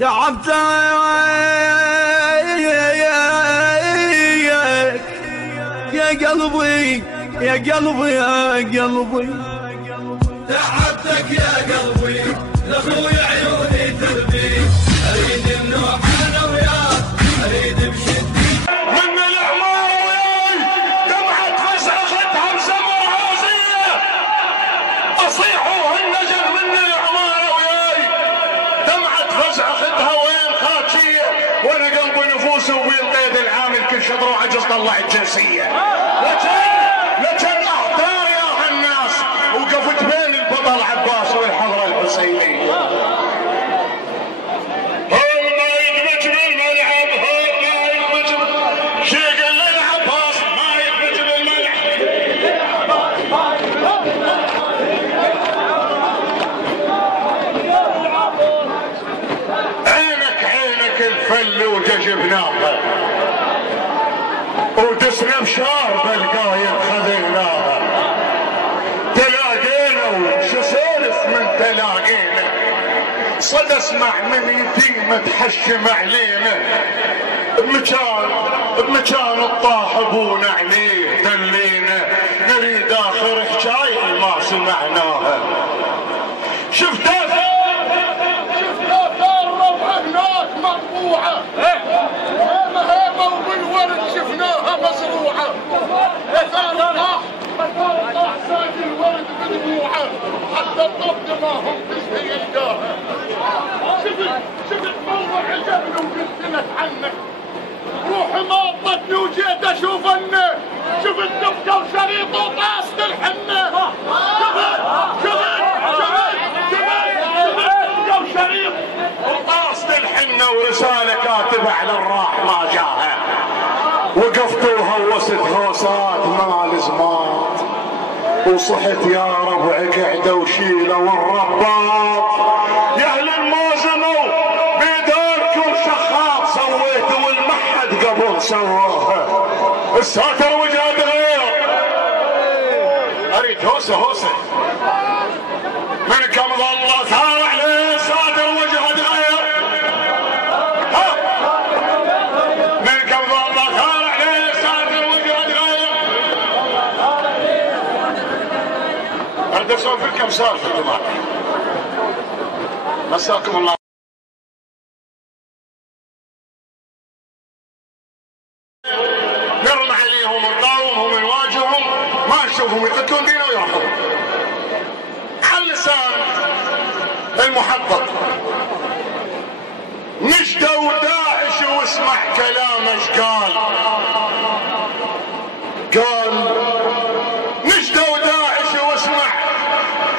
تعبت يا قلبي يا قلبي يا قلبي، تعبتك يا قلبي لاخوي عيوني تربي، اريد النوح انا وياك اريد بشدي من العمار وياي دمعة فزع اخذها مسمر عوزية، اصيحوا النجم من العمار وياي دمعة فزع اخذها وين خاتشية، وانا قلبي نفوسي وبالقيد العامل كل شطر وعجز طلع الجنسية، لكن احضار يا هالناس وقفت بين البطل عباس والحضرة الحسينية. الفل وججبناها ودسنا بشارب القايم خذيناها، تلاقينا وشو سولف من تلاقينا، صد اسمع من يتيم تحشم علينا، بمكان الطاح ابونا عليه دلينا، نريد اخر حكايه ما سمعناها. شفت مطبوعة هيمة وبالورد شفناها مزروعة، اثار طاح ساق الورد بدموعه، حتى الطب ما هم تشهي يلقاها. شفت موضوع عجبني وقلت لك عنه، روحي ماطتني وجيت اشوفنه، شفت دفتر شريط وطاسة الحنة، شفت شريط وطاسة الحنة ورسالة كاتبة على الراح ما جاها، وقفت وهوست هوسات مال زمات، وصحت يا ربع قعده وشيله والرباط، يا اهل الموزنوا بيداركم شخاط سويتوا والمحد قبل سواها، الساتر وجهه غير اريد هوسه من كم ظل ثار عليه ساتر وجهه غير، من كم ظل ثار عليه ساتر وجهه غير. اريد اسولف لكم سالفه جماعه، مساكم الله. نرمى عليهم نقاومهم نواجههم ما نشوفهم يقتلون بينا ويرحمون. على لسان المحقق نجدوا داعش واسمع كلامه ايش قال نجدوا داعش واسمع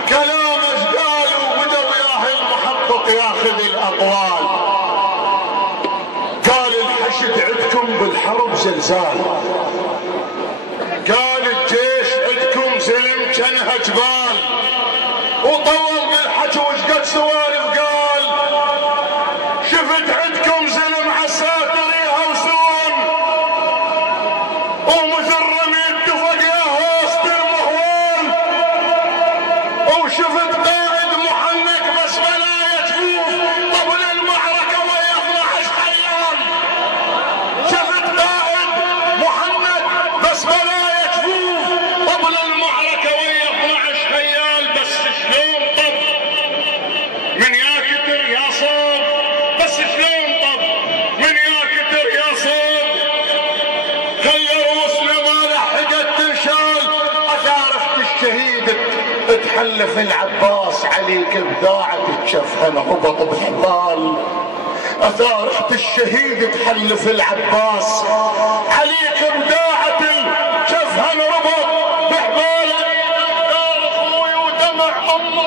كلامه ايش قال، وبدوا ياهل المحقق ياخذ الاقوال، قال الحشد عندكم بالحرب زلزال، قال الجيش عندكم زلم كانها جبال، وطول بالحكي وش قد سوالف قال، شفت عندكم زلم عساتر يهوسون ومثل رمي الدفق يا هوست المهوان، وشفت قائد محنك بس بلا يجفوف قبل المعركة ويا 12 خيال، شفت قائد محنك بس بلا يجفوف قبل المعركة ويا 12 خيال، بس شلون طب من يا كتر يا صوب، بس شلون طب من يا كتر يا صوب، خلى رؤوسنا ما لحقت تنشال، اثارت الشهيد تحلف العباس عليك بذاعة تشفهن هبط بحبال، اثارت الشهيد تحلف العباس عليك بذاعة تشفهن ربط بحبال، اخوي ودمع ام